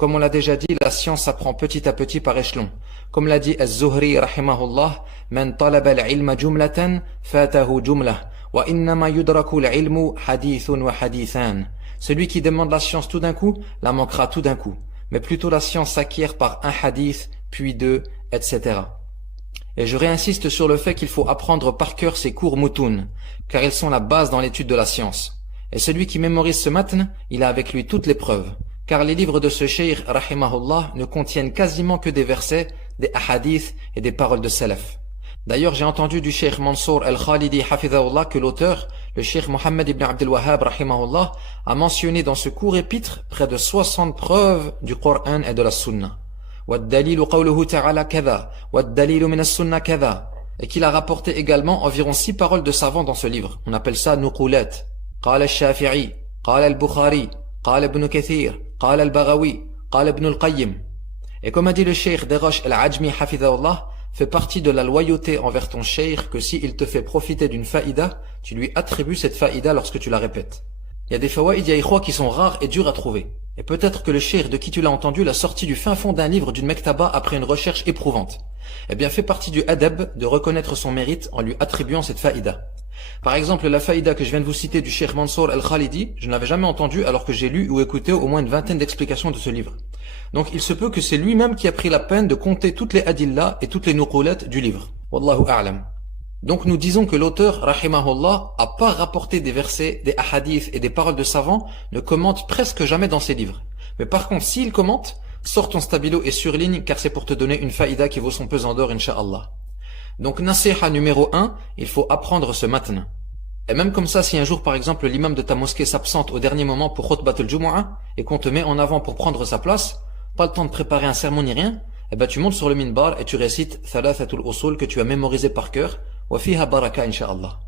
Comme on l'a déjà dit, la science s'apprend petit à petit par échelon. Comme l'a dit Az-Zuhri rahimahullah, man talaba al-ilma jumlatan fatahu jumlah wa innama yudraku al-ilmu hadithun wa hadithan. Celui qui demande la science tout d'un coup, la manquera tout d'un coup. Mais plutôt la science s'acquiert par un hadith, puis deux, etc. Et je réinsiste sur le fait qu'il faut apprendre par cœur ces cours moutoun, car ils sont la base dans l'étude de la science. Et celui qui mémorise ce matn, il a avec lui toutes les preuves. Car les livres de ce cheikh, rahimahullah, ne contiennent quasiment que des versets, des ahadiths et des paroles de salaf. D'ailleurs, j'ai entendu du cheikh Mansour al-Khalidi hafidhahullah que l'auteur, le cheikh Mohammed ibn Abdel Wahhab rahimahullah, a mentionné dans ce court épître près de 60 preuves du Coran et de la Sunna. وَالدَّلِيلُ قَوْلُهُ تَعَالَى كَذَا وَالدَّلِيلُ مِنَ السُّنَّةِ كَذَا. Et qu'il a rapporté également environ 6 paroles de savants dans ce livre. On appelle ça nuqulat. قال الشافعي قال البخاري قال ابن كثير قال البغوي قال ابن القيم. Et comme a dit le cheikh Derosh al-Ajmi hafidhahullah, fait partie de la loyauté envers ton cheikh que s'il te fait profiter d'une faïda, tu lui attribues cette faïda lorsque tu la répètes. Il y a des fawaïd ya ikhwa qui sont rares et durs à trouver. Et peut-être que le cheikh de qui tu l'as entendu l'a sorti du fin fond d'un livre d'une mektaba après une recherche éprouvante. Eh bien, fait partie du adab de reconnaître son mérite en lui attribuant cette faïda. Par exemple, la faïda que je viens de vous citer du cheikh Mansour al-Khalidi, je ne l'avais jamais entendue alors que j'ai lu ou écouté au moins une vingtaine d'explications de ce livre. Donc il se peut que c'est lui-même qui a pris la peine de compter toutes les adillas et toutes les nuqulat du livre. Wallahu a'lam. Donc nous disons que l'auteur, rahimahullah, à part rapporter des versets, des ahadiths et des paroles de savants, ne commente presque jamais dans ses livres. Mais par contre, s'il commente, sors ton stabilo et surligne car c'est pour te donner une faïda qui vaut son pesant d'or, incha'Allah. Donc nasiha numéro 1, il faut apprendre ce matn. Et même comme ça, si un jour par exemple l'imam de ta mosquée s'absente au dernier moment pour khutbat al-Jumu'ah et qu'on te met en avant pour prendre sa place, pas le temps de préparer un sermon ni rien, eh ben tu montes sur le minbar et tu récites thalathatul usul que tu as mémorisé par cœur, wa fiha baraka incha'Allah.